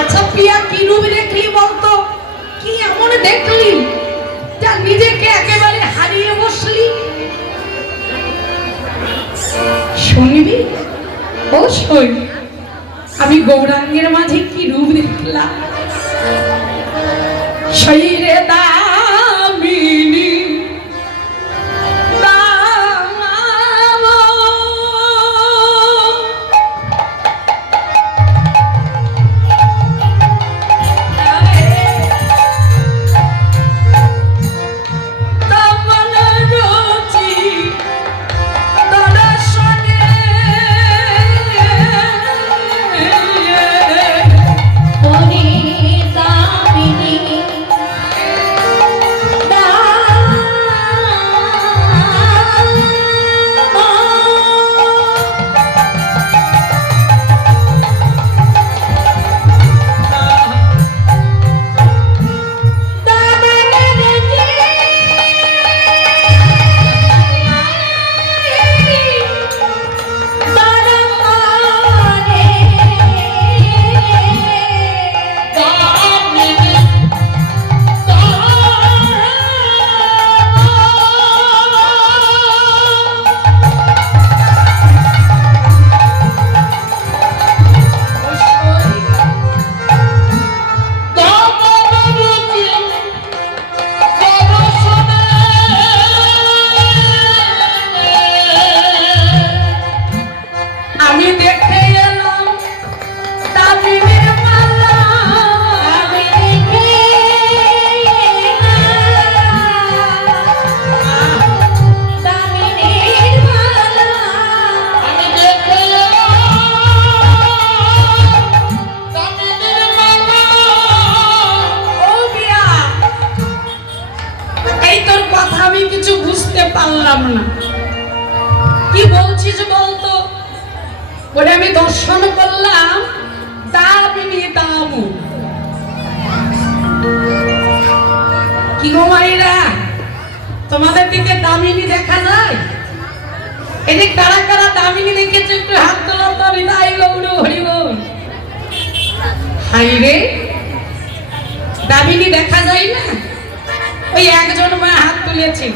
আচ্ছা প্রিয়া, কি রূপ দেখলি বলতো? কি এমন দেখলি যা নিজেকে একেবারে হারিয়ে বসলি? শুনবি? ও শোন, আমি গৌরাঙ্গের মাঝে কি রূপ দেখলাম। শরীরে দামিনী পারলাম না। কি বলছিস বলতো? বলে আমি দর্শন করলাম দামিনী দামু। কি গো মায়েরা, তোমাদের দিকে দামিনী দেখা যায়? এই যে কারা কারা দামিনী দেখেছে একটু হাত তোলো তো। হৃদয় গৌর হরি বল। হাই রে, দামিনী দেখা যায় না? ওই একজন মা হাত তুলেছে।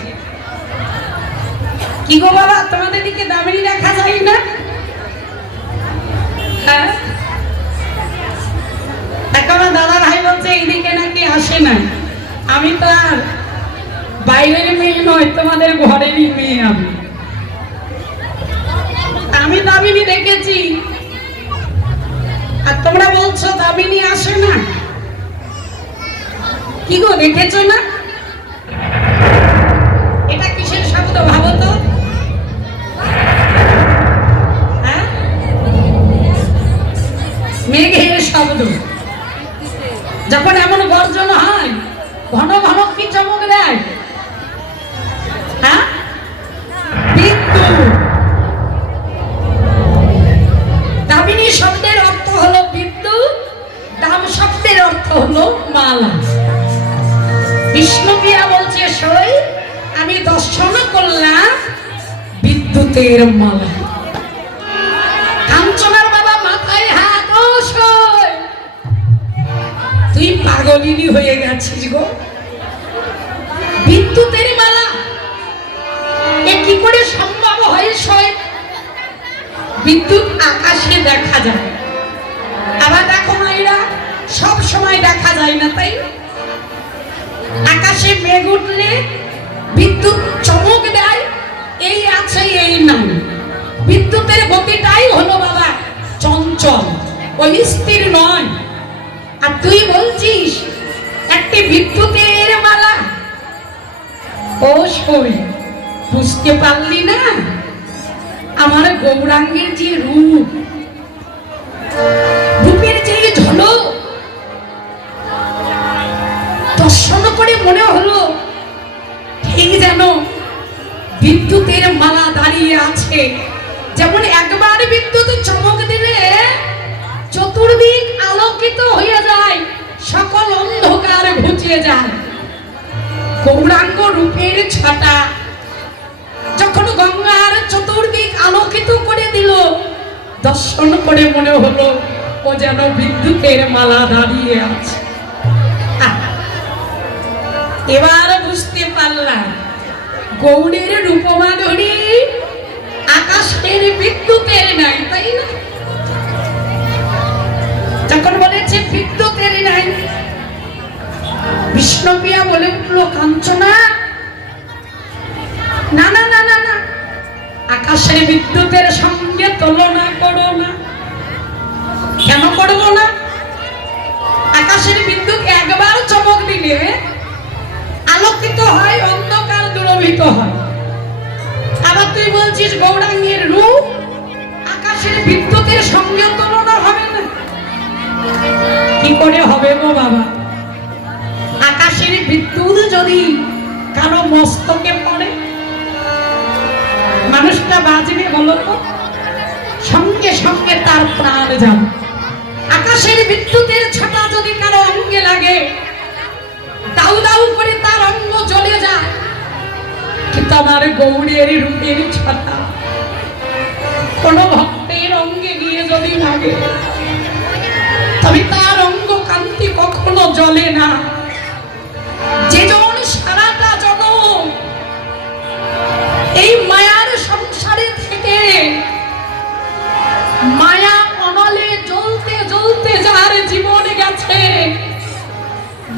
কি গো বাবা, তোমাদের দিকে দামিনী দেখা যায় না? হ্যাঁ, আমার দাদা ভাই বলছে এইদিকে নাকি আসে না। আমি তো আর বাইরের মেয়ে নয়, তোমাদের ঘরেরই মেয়ে। আমি দামিনী দেখেছি, আর তোমরা বলছো দামিনী আসে না। কি গো, দেখেছো না? এটা কিসের শব্দ ভাবো তো? মেঘের শব্দ। যখন এমন গর্জন হয়, ঘন ঘন কি চমক দেয়? হ্যাঁ, বিদ্যুৎ। দামিনী শব্দের অর্থ হলো বিদ্যুৎ, দাম শব্দের অর্থ হলো মালা। বিষ্ণুপ্রিয়া বলছে সই আমি দর্শন করলাম বিদ্যুতের মালা। কাঞ্চনার বাবা মাথায় হাত। তুই পাগলিনী হয়ে গেছিস গো। বিদ্যুতের মালা এ কি করে সম্ভব হয়? সই বিদ্যুৎ আকাশে দেখা যায়, আবার দেখো মায়েরা সব সময় দেখা যায় না, তাই আকাশে মেঘ উঠলে বিদ্যুৎ চমক দেয়। এই আছে এই নাই। বিদ্যুতের গতিটাই হলো বাবা চঞ্চল, ওই স্থির নয়। আর তুই বলছিস একটি বিদ্যুতের মালা। ও সই, বুঝতে পারলি না আমার গৌরাঙ্গের যে রূপ, রূপের যে ঝলক, দর্শন করে মনে হলো ঠিক যেন বিদ্যুতের মালা দাঁড়িয়ে আছে। যেমন একবার বিদ্যুৎ চমক দিলে চতুর্দিক আলোকিত হয়ে যায়, সকল অন্ধকার ঘুচিয়ে যায়। গৌরাঙ্গ রূপের ছটা যখন গঙ্গার চতুর্দিক আলোকিত করে দিল, দর্শন করে মনে হলো ও যেন বিদ্যুতের মালা দাঁড়িয়ে আছে। এবার বুঝতে পারলাম গৌড়ের রূপমাধুরী আকাশের বিদ্যুতের নাই, তাই না? যখন বলেছে বিদ্যুতের নাই, বিষ্ণুপ্রিয়া বলে উঠল, কাঞ্চনা, না না না না না, আকাশের বিদ্যুতের সঙ্গে তুলনা করো না। কেন করবো না? আকাশের বিদ্যুৎ একবার চমক দিলে আলোকিত হয়, অন্ধকার দূরভূত হয়। আবার তুই বলছিস গৌরাঙ্গের রূপ আকাশের বিদ্যুতের সঙ্গে তুলনা হবে না। কি করে হবে গো বাবা? আকাশের বিদ্যুৎ যদি কারো মস্তকে পড়ে, মানুষটা বাঁচবে বলো তো? সঙ্গে সঙ্গে তার প্রাণ যাবে। আকাশের বিদ্যুতের ছাতা যদি কারো অঙ্গে লাগে, দাউ দাউ করে তার অঙ্গ জ্বলে যায়। কিন্তু আমার গৌড়ের রূপের ছাতা কোন ভক্তের অঙ্গে গিয়ে যদি লাগে, তবে তার অঙ্গ কান্তি কখনো জ্বলে না। যেজন সারাটা জনম এই মায়ার সংসারে থেকে মায়া অনলে জ্বলতে জ্বলতে যার জীবন গেছে,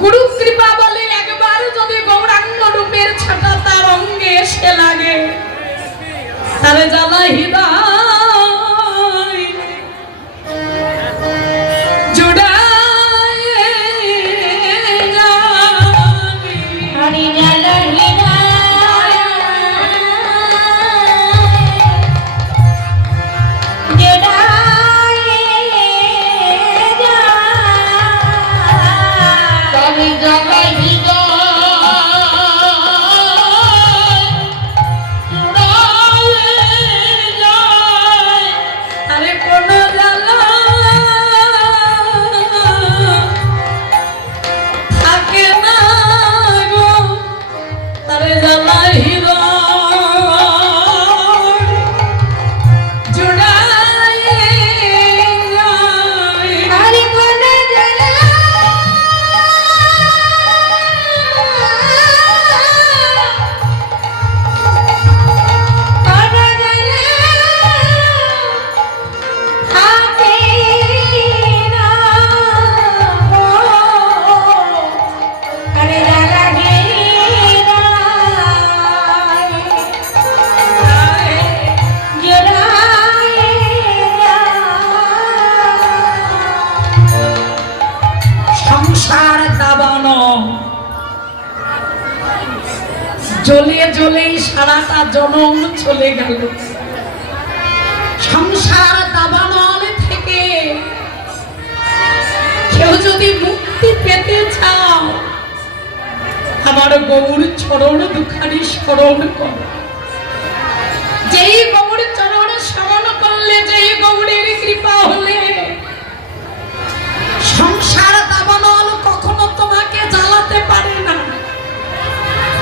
গুরু কৃপা বলে একবার যদি গৌরাঙ্গ রূপের ছাতা তার অঙ্গে এসে লাগে, তারে জ্বালা হৃদয় জুড়ায় হরি জ্বালা জ্বলে জ্বলেই সারাটা জনম চলে গেল। সংসার দাবানল থেকে কেউ যদি মুক্তি পেতে চাও, আমার গৌর চরণ দুখানি স্মরণ কর। যেই গৌর চরণ স্মরণ করলে, যেই গৌরের কৃপা হলে, সংসার দাবানল কখনো তোমাকে জ্বালাতে পারে না।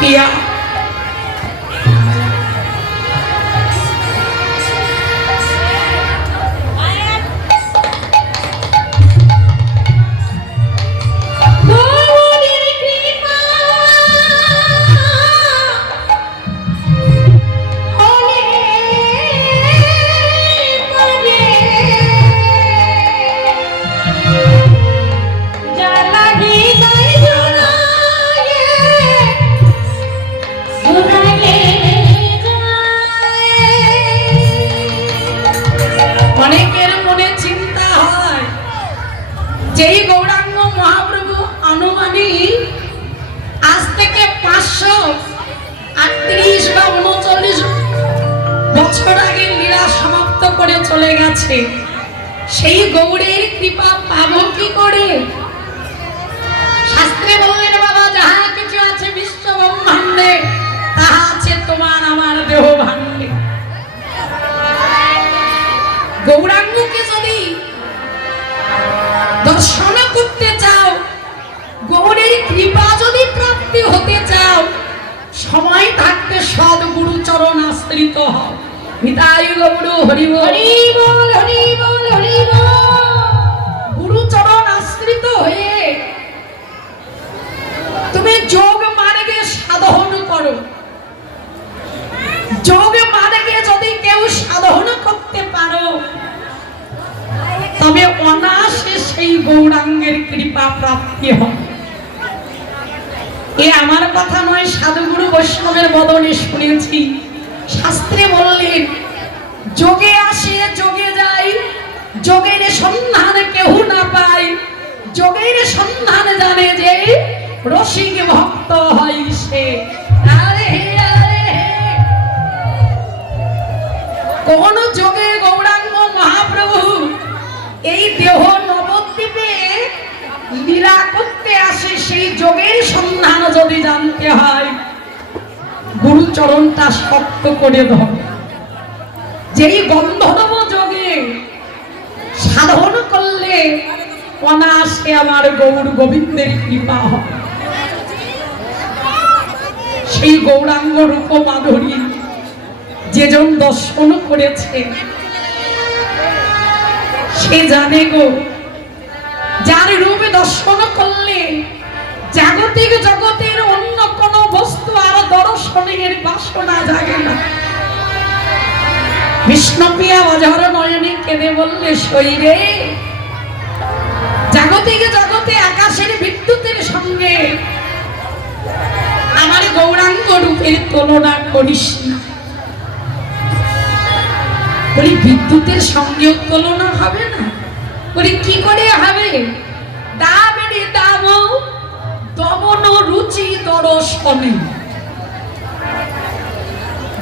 পিয়া যেই গৌরাঙ্গ মহাপ্রভু আনুমানিক আজ থেকে 538 বা 39 বছর আগে লীলা সমাপ্ত করে চলে গেছে, সেই গৌরের কৃপা পাবো কি করে? শাস্ত্রে বললেন বাবা, যাহা কিছু আছে বিশ্ব ব্রহ্মাণ্ডে তাহা আছে তোমার আমার দেহ ভাণ্ডে। গৌরাঙ্গকে যদি দর্শন করতে চাও, গৌরের কৃপা যদি প্রাপ্তি হতে চাও, সময় থাকতে সদ্গুরু চরণ আশ্রিত হও। নিতাই গৌর হরি বল হরি বল হরি বল হরি বল। সেই গৌরাঙ্গের কৃপা প্রাপ্তি হয়। এ আমার কথা নয়, সাধুগুরু বৈষ্ণবের বদনে শুনেছি। শাস্ত্রে বললেন, যোগে আসে যোগে যায়, যোগের সন্ধান কেউ না পায়, যোগের সন্ধান জানে যে রসিক ভক্ত হয় সে। আরে কোন যোগে গৌরাঙ্গ মহাপ্রভু এই দেহ নবদ্বীপে লীলা করতে আসে, সেই যোগের সন্ধান যদি জানতে হয়, গুরুচরণটা শক্ত করে ধর। যেই গন্ধর্ব যোগে সাধন করলে অনায়াসে আমার গৌর গোবিন্দের কৃপা হয়। সেই গৌরাঙ্গ রূপ মাধুরী যেজন দর্শন করেছে সে জানে গো, যার রূপে দর্শন করলে জাগতিক জগতের অন্য কোন বস্তু আর দর্শনের বাসনা জাগে না। বিষ্ণুপ্রিয়া অঝর নয়নে কেঁদে বললে, শরীরে জাগতিক জগতে আকাশের বিদ্যুতের সঙ্গে আমার গৌরাঙ্গ রূপের তুলনা করিস না। বলি বিদ্যুতের সঙ্গে তুলনা হবে না? বলি কি করে হবে? দাবেরি দাম দমন রুচি দর্শনে।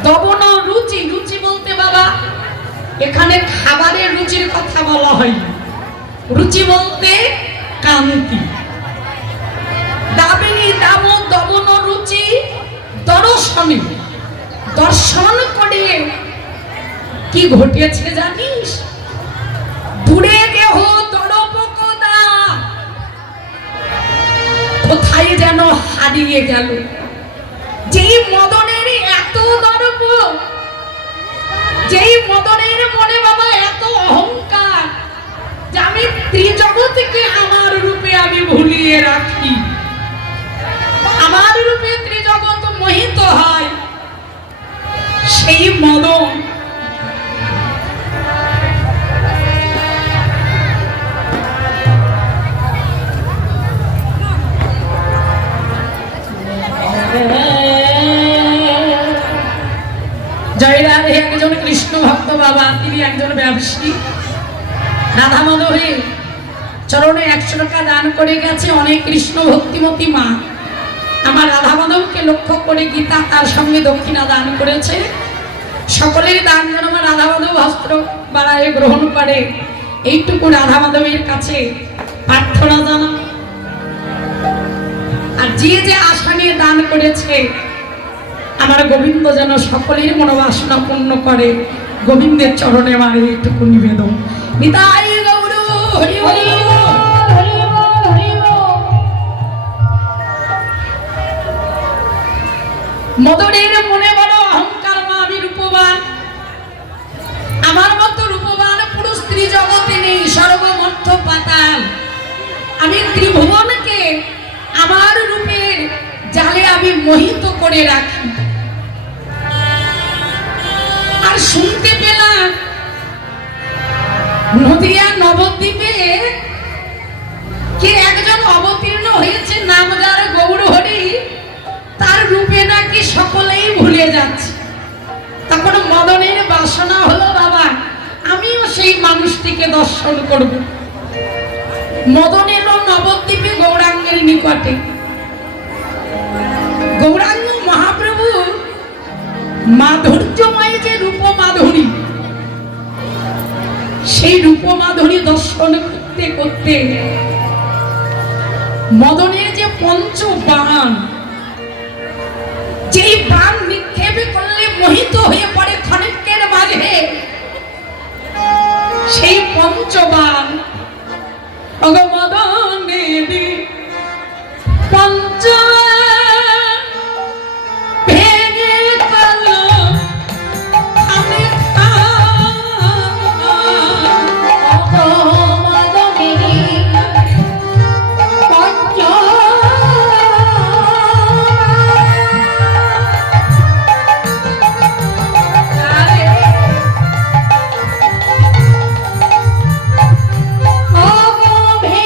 দমন রুচি, রুচি বলতে বাবা এখানে খাবারের রুচির কথা বলা হয়। রুচি বলতে কান্তি। দাবেরি দাম দমন রুচি দর্শনে। দর্শন করে কি ঘটেছে জানিস? দূরে দেহ দরপকদা কোথায় যেন হারিয়ে গেল। যেই মদনের এত দর্প, যেই মদনের মনে বাবা এত অহংকার যে আমি ত্রিজগৎকে আমার রূপে আমি ভুলিয়ে রাখি, আমার রূপে ত্রিজগৎ মোহিত হয়, সেই মদন জয়রাধে একজন কৃষ্ণ ভক্ত বাবা, তিনি একজন ব্যবসায়ী। রাধা মাধবের চরণে 100 টাকা দান করে গেছে অনেক কৃষ্ণ ভক্তিমতী মা। আমার রাধা মাধবকে লক্ষ্য করে গীতা তার সঙ্গে দক্ষিণা দান করেছে। সকলের দান যেন আমার রাধা মাধব হস্ত বাড়ায় গ্রহণ করে, এইটুকু রাধা মাধবের কাছে প্রার্থনা জানা। আর যে যে আশা নিয়ে দান করেছে, আমার গোবিন্দ যেন সকলের মনোবাসনা পূর্ণ করে, গোবিন্দের চরণে আমার এইটুকু নিবেদন। নিতাই গৌর হরি হরি হরি হরি। মদনের মনে বড় অহংকার, মা আমি রূপবান, আমার মতো রূপবান পুরুষ স্ত্রী জগতে নেই, স্বর্গ মর্ত্য পাতাল। আমি ত্রিভুবনকে আমার রূপের জালে আমি মোহিত করে রাখি। আর শুনতে পেলাম নদিয়া নবদ্বীপে কে একজন অবতীর্ণ হয়েছে, নাম যার গৌর হরি, তার রূপে নাকি সকলেই ভুলে যাচ্ছে। তখন মদনের বাসনা হলো, বাবা আমিও সেই মানুষটিকে দর্শন করব। মদন এলো নবদ্বীপে গৌরাঙ্গের নিকটে। গৌরাঙ্গ মহাপ্রভু মাধুর্যময় যে রূপ মাধুরী, সেই রূপ মাধুরী দর্শন করতে করতে মদনের যে পঞ্চবাণ, যেই বাণ নিক্ষেপ করলে মোহিত হয়ে পড়ে ক্ষণিকের মাঝে, সেই পঞ্চবাণ মদনের পঞ্চবাণ ভেঙে গেল আমি ভেঙে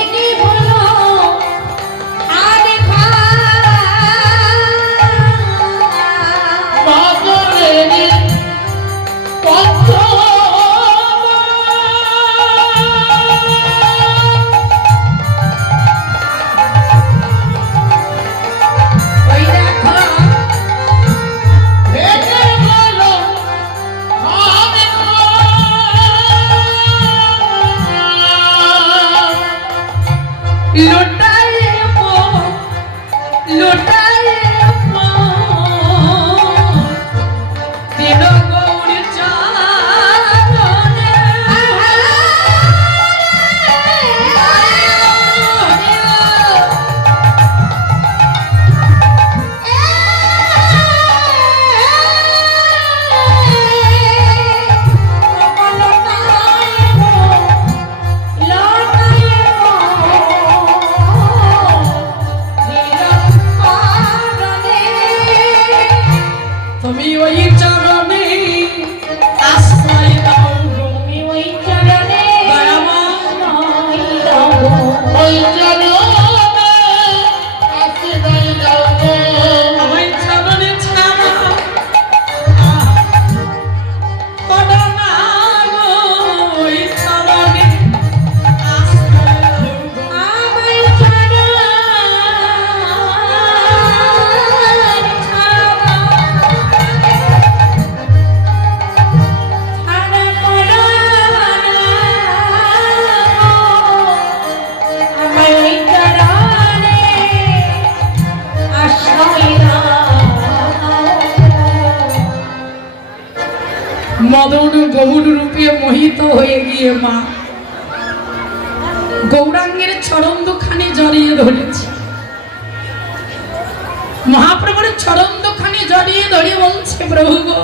লুটায়ে লুটায়ে দিন গৌর চরণে তুমি ওই চরণে আশ্রয় দাও গো, তুমি ওই চরণে দয়াময় দাও গো, ওই চরণে আশ্রয় দাও গো, ওই চরণে ছাড়া করো না গো, ওই চরণে আশ্রয় দাও গো, আমায় ছাড়া মদন গৌর রূপে মোহিত হয়ে গিয়ে মা গৌরাঙ্গের চরণ দুখানি জড়িয়ে ধরেছে। মহাপ্রভুর চরণ দুখানি জড়িয়ে ধরে বলছে, প্রভু গো,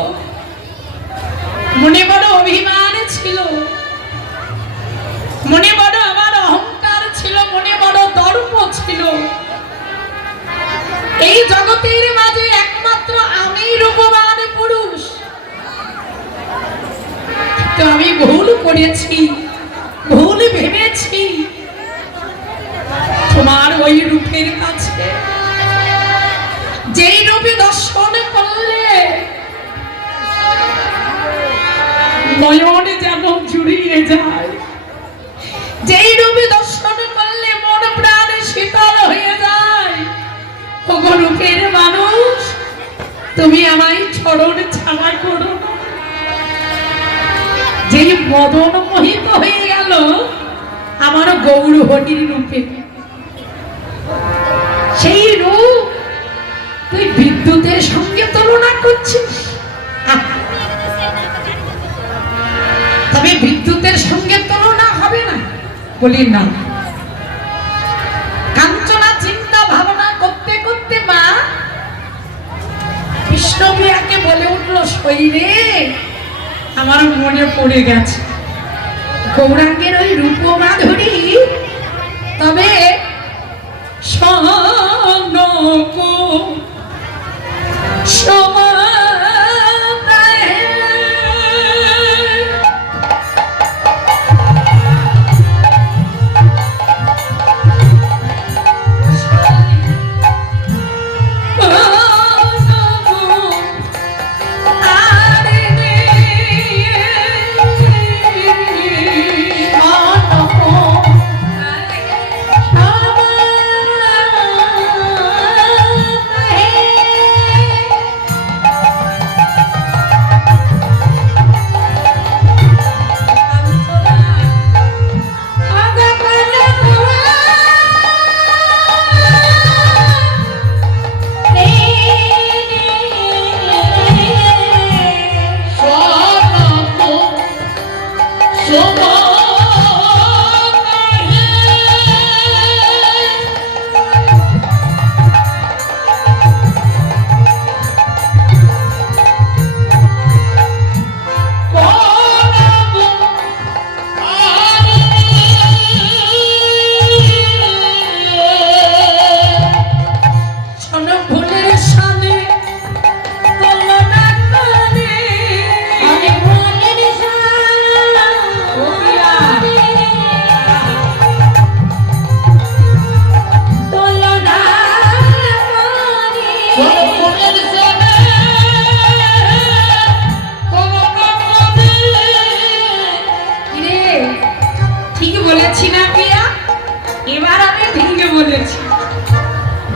মনে বড় অভিমান ছিল, মনে বড় আমার অহংকার ছিল, মনে বড় দর্প ছিল, এই জগতের মাঝে একমাত্র আমি রূপবান পুরুষ, তো আমি ভুল করেছি, ভুল ভেবেছি, তোমার ওই রূপের কাছে যেই রূপে দর্শন করলে নয়ন যেন জুড়িয়ে যায়, যেই রূপে দর্শন করলে মন প্রাণ শীতল হয়ে যায়, ওগো রূপের মানুষ, তুমি আমায় চরণ ছাড়া করো না। যেই মদন মোহিত হয়ে গেল আমার গৌর হরির রূপে, সেই রূপ তুই বিদ্যুতের সঙ্গে তুলনা করছিস। তবে বিদ্যুতের সঙ্গে তুলনা হবে না, বলি না। কাঞ্চনা চিন্তা ভাবনা করতে করতে মা বিষ্ণুপ্রিয়াকে বলে উঠল, শরীরে আমার মনে পড়ে গেছে গৌরাঙ্গের ওই রূপ মাধুরী, তবে সনকো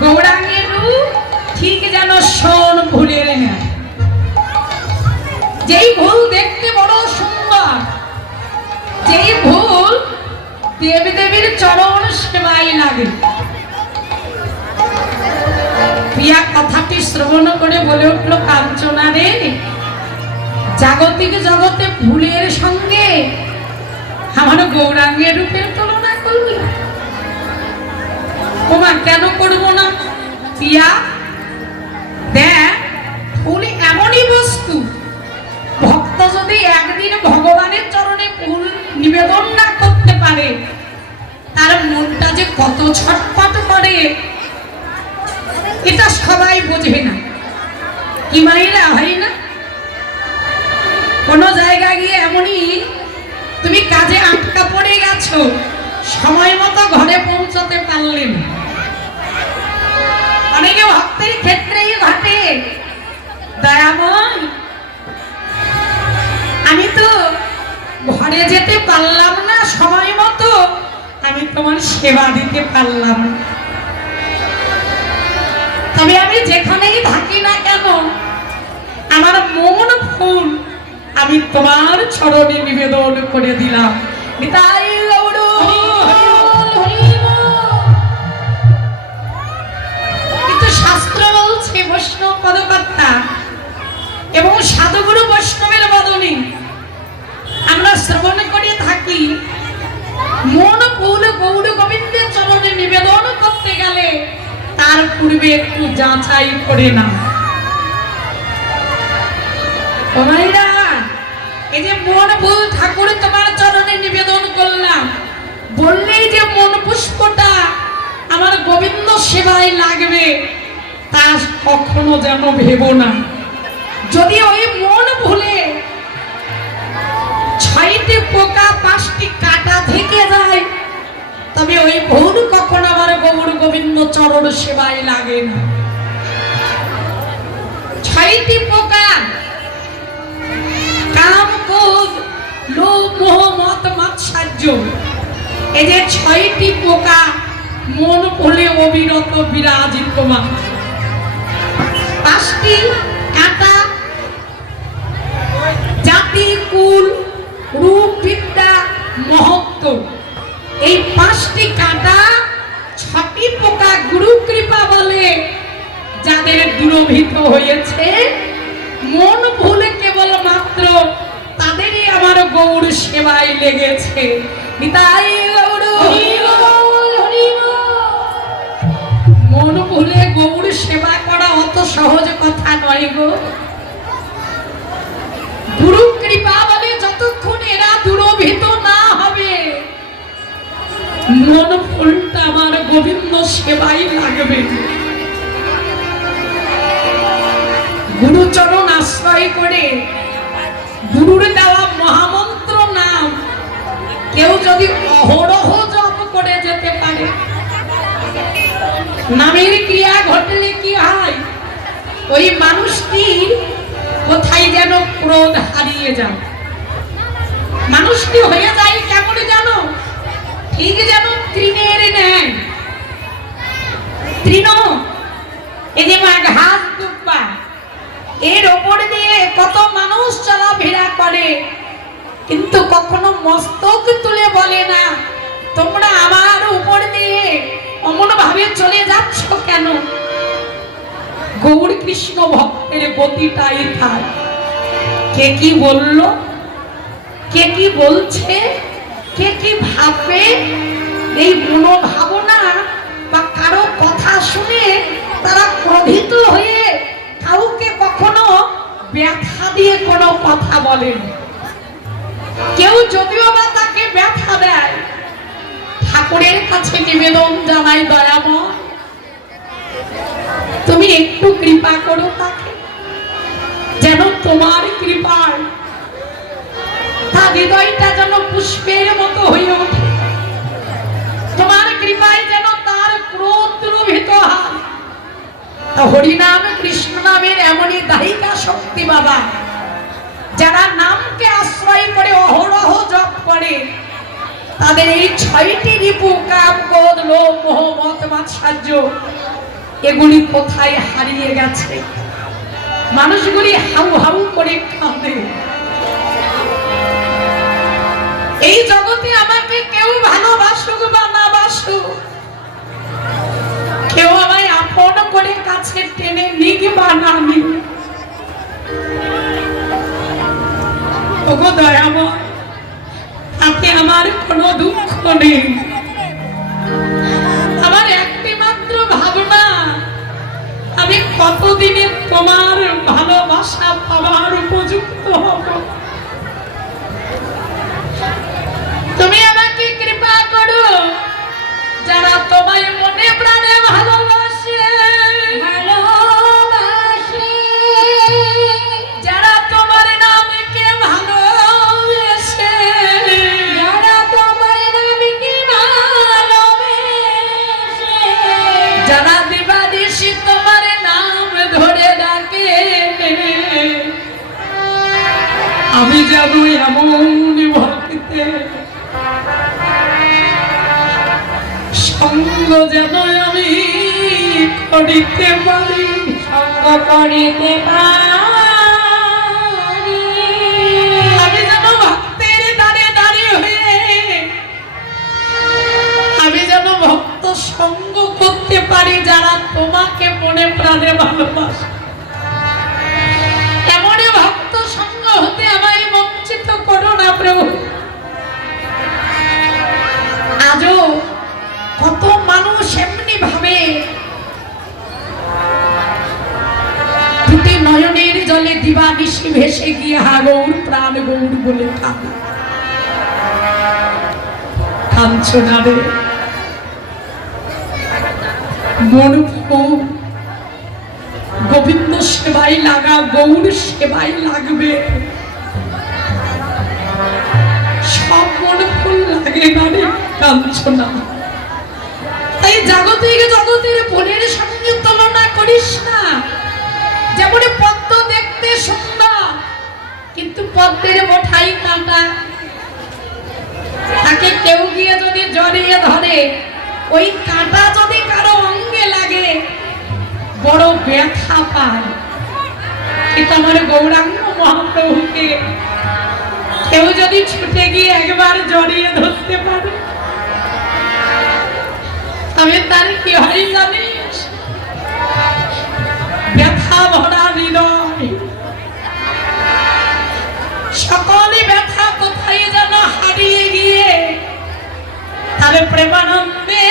গৌরাঙ্গের রূপ ঠিক যেন সোন ফুলের ন্যায়, যেই ফুল দেখতে বড় সুন্দর, যেই ফুল দেবী দেবীর চরণ সেবায় লাগে। প্রিয়া কথাটি শ্রবণ করে বলে উঠল, কাঞ্চনা রে, জাগতিক জগতে ফুলের সঙ্গে আমার গৌরাঙ্গের রূপের তুলনা করলি? তোমার কেন করবো না? প্রিয়া দেখ, ফুল এমনই বস্তু, ভক্ত যদি একদিন ভগবানের চরণে ফুল নিবেদন না করতে পারে, তার মনটা যে কত ছটফট করে এটা সবাই বোঝে না। কি মাইরা হয় না? কোন জায়গা গিয়ে এমনই তুমি কাজে আটকা পড়ে গেছো, সময় মতো ঘরে পৌঁছতে পারলেন। অনেকে ভক্তের ক্ষেত্রেই ঘটে। দয়াময়, আমি তো ঘরে যেতে পারলাম না সময় মতো, আমি তোমার সেবা দিতে পারলাম না। তবে আমি যেখানেই থাকি না কেন, আমার মন ফুল আমি তোমার চরণে নিবেদন করে দিলাম। নিতাই গৌর কিন্তু শাস্ত্র বলছে, বৈষ্ণব পদকর্তা এবং সাধুগুরু বৈষ্ণবের বদনে আমরা শ্রবণ করে থাকি, মন ফুল গৌর গোবিন্দের চরণে নিবেদন করতে গেলে তার পূর্বে একটু যাচাই করে না। তোমারা এই যে মন ফুল ঠাকুর তোমার চরণে নিবেদন করলাম, বললেই যে মন পুষ্পটা আমার গোবিন্দ সেবায় লাগবে তা কখনো যেন ভেবো না। যদি ওই মন ভুলে 6টি পোকা 5টি কাটা থেকে যায়, তবে ওই ভুল কখনো আমার গৌর গোবিন্দ চরণ সেবায় লাগে না। 6টি পোকা, কাম, ক্রোধ, লোভ, মোহ, মদ, মাৎসর্য, এই যে 6টি পোকা মন ভুলে অবিরত বিরাজিতমান। 5টি কাটা, জাতি, কুল, রূপ, বিদ্যা, মহত্ব, এই 5টি কাটা 6টি পোকা গুরু কৃপা বলে যাদের দুরভিত হয়েছে, মন ভুলে কেবল মাত্র তাদেরই আমার গৌর সেবায় লেগেছে। নিতাই গৌর মন ভুলে গৌর সেবা করা অত সহজ কথা নয় গো। গুরু কৃপা বলে যতক্ষণ এরা দুরভিত না হবে, মন ফুলটা আমার গোবিন্দ সেবাই লাগবে। গুরুচরণ আশ্রয় করে গুরুর দেওয়া মহামন্ত্র নাম কেউ যদি অহরহ জপ করে যেতে পারে, নামের ক্রিয়া ঘটলে কি হয়, ওই মানুষটির কোথায় যেন ক্রোধ হারিয়ে যায়। মানুষটি হয়ে যায় কেমন জানো, ঠিক যেন তৃণের ন্যায়। তৃণ, এই যে ঘাস দুব্বা, এর ওপর দিয়ে কত মানুষ চলাফেরা করে, কিন্তু কখনো মস্তক তুলে বলে না, তোমরা আমার উপর দিয়ে অমন ভাবে চলে যাচ্ছ কেন? গৌর কৃষ্ণ ভক্তের গতিটাই তাই। কে কি বলল, কে কি বলছে, কে কি ভাববে, এই মনোভাবনা বা কারো কথা শুনে তারা ক্রোধিত হয়ে কাউকে কখনো ব্যথা দিয়ে কোনো কথা বলেন। কেউ যদিও বা তাকে ব্যথা দেয়, ঠাকুরের কাছে নিবেদন জানাই, দয়াময় তুমি একটু কৃপা করো তাকে, যেন তোমার কৃপায় তার হৃদয়টা যেন পুষ্পের মতো হয়ে ওঠে, তোমার কৃপায় যেন তার ক্রোধ দ্রুভিত হয়। হরিনাম কৃষ্ণ নামের এমনই দায়িকা শক্তি বাবা, যারা নামকে আশ্রয় করে অহরহ জপ করে, তাদের এই 6টি রিপু, কাম, ক্রোধ, লোভ, মোহ, মদ, মাৎসর্য, এগুলি কোথায় হারিয়ে গেছে? মানুষগুলি হাউ হাউ করে কাঁদে। এই জগতে আমাকে কেউ ভালোবাসুক বা না বাসুক, না আমি। ওগো দয়াময়, তাতে আমার কোনো দুঃখ নেই। আমার একটি মাত্র ভাবনা, আমি কতদিনে তোমার ভালোবাসা পাওয়ার উপযুক্ত হব। তুমি আমাকে কৃপা করো, যারা তোমায় মনে প্রাণে ভালোবাসে, যারা তোমার নামকে ভালোবেসে, যারা দিবানিশি তোমার নাম ধরে ডাকে, আমি যেন এমন ভক্তিতে সঙ্গ যেন আমি করিতে পারি, সঙ্গ করিতে পারি। আমি যেন ভক্তের দাঁড়িয়ে দাঁড়িয়ে হয়ে আমি যেন ভক্ত সঙ্গ করতে পারি, যারা তোমাকে মনে প্রাণে ভালোবাসে। এমন ভক্ত সঙ্গ হতে আমায় বঞ্চিত করো না প্রভু। আজও কত মানুষ এমনি ভাবে, দুটি নয়নের জলে দিবানিশি ভেসে গিয়ে হা গৌর প্রাণ গৌর বলে কাঁদে। কাঁদছো না রে মন, গোবিন্দ সেবাই লাগা, গৌর সেবাই লাগবে। সব মন ফুল লাগে না রে, কাঁদছো না। তাই জাগতিক জগতের ফুলের সঙ্গে তুলনা করিস না। যেমন পদ্ম দেখতে সুন্দর, কিন্তু পদ্মের বোঠাই কাঁটা। তাকে কেউ গিয়ে যদি জড়িয়ে ধরে, ওই কাঁটা যদি কারো অঙ্গে লাগে বড় ব্যথা পায়। কিন্তু আমার গৌরাঙ্গ মহাপ্রভুকে কেউ যদি ছুটে গিয়ে একবার জড়িয়ে ধরতে পারে, তবে তার কি হয় জানিস? ব্যথা ভরা হৃদয়, সকলে ব্যথা কোথায় যেন হারিয়ে গিয়ে তার প্রেমানন্দে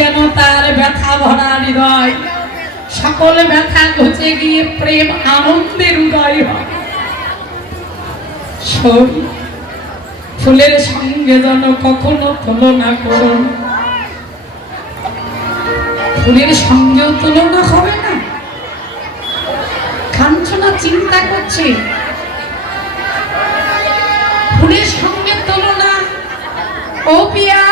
যেন তার ব্যথা ভরা হৃদয়, সকল ব্যথা ঘুচে গিয়ে প্রেম আনন্দের উদয় হয়। ফুলের সঙ্গে যেন কখনো তুলনা করুন, ফুলের সঙ্গেও তুলনা হবে না। কাঞ্চনা চিন্তা করছে ফুলের সঙ্গে তুলনা ও পিয়া